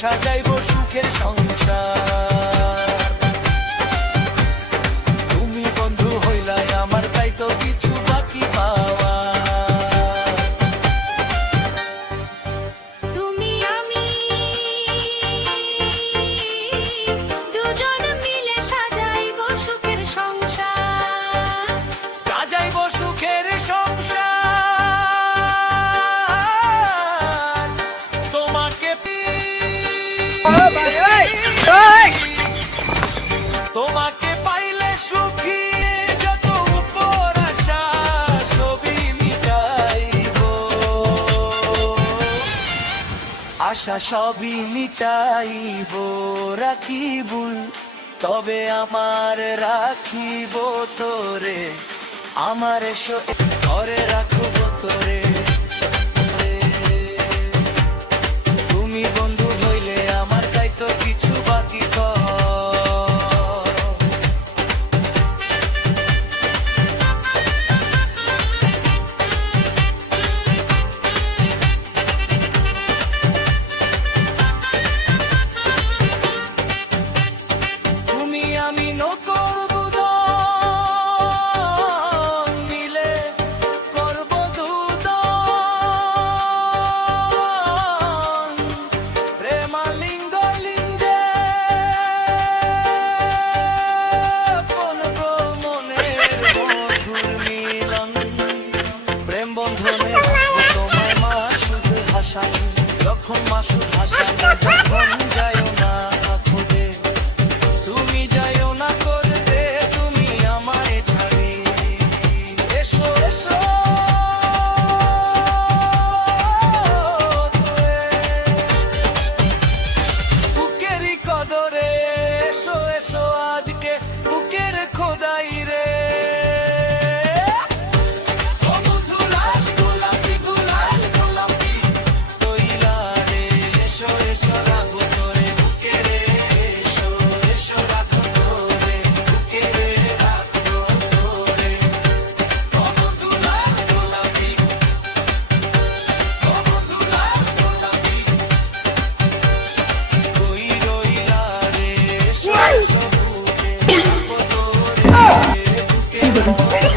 সাজাইবো সুখের সংসার। তুমি বন্ধু হইলাই আমার, তাই তো কিছু বাকি পাওয়া। তুমি আমি দুজন মিলে সাজাইবো সুখের সংসার, সাজাইবো সুখের সংসার। তোমাকে তোমাকে পাইলে সুখী, যত উপর আশা সবই মিটাইবো, আশা সবই মিটাইবো। রাখিব তবে আমার, রাখিব তোরে আমার, ঘরে রাখব তোরে। তুমি বন্ধু হইলে আমার, তাই তো কিছু বাকি কর। তুমি আমি নকরব দুজন মিলে, করব দুজন প্রেমালিঙ্গ লিঙ্গে, কোন মনের মধুর মিলন। প্রেম বন্ধনে রাখবো তোমায় মাসুদ হাসান, যখন মাসুদ হাসান যখন যাইও না খুদে, তুমি যাইও না করতে তুমি আমায় ছাড়ি। এসো এসো বুকেরই কদরে, এসো এসো আজকে বুকের খোদাই রে। তৈলা রে, এসো এসো রাখবো তোরে বুকে রে, এসো এসো রাখো তোরে বুকে রে, রাখবো তোরে। তুই রইলা রে, এসো এসো বুকে রাখবো তোরে বুকে রে।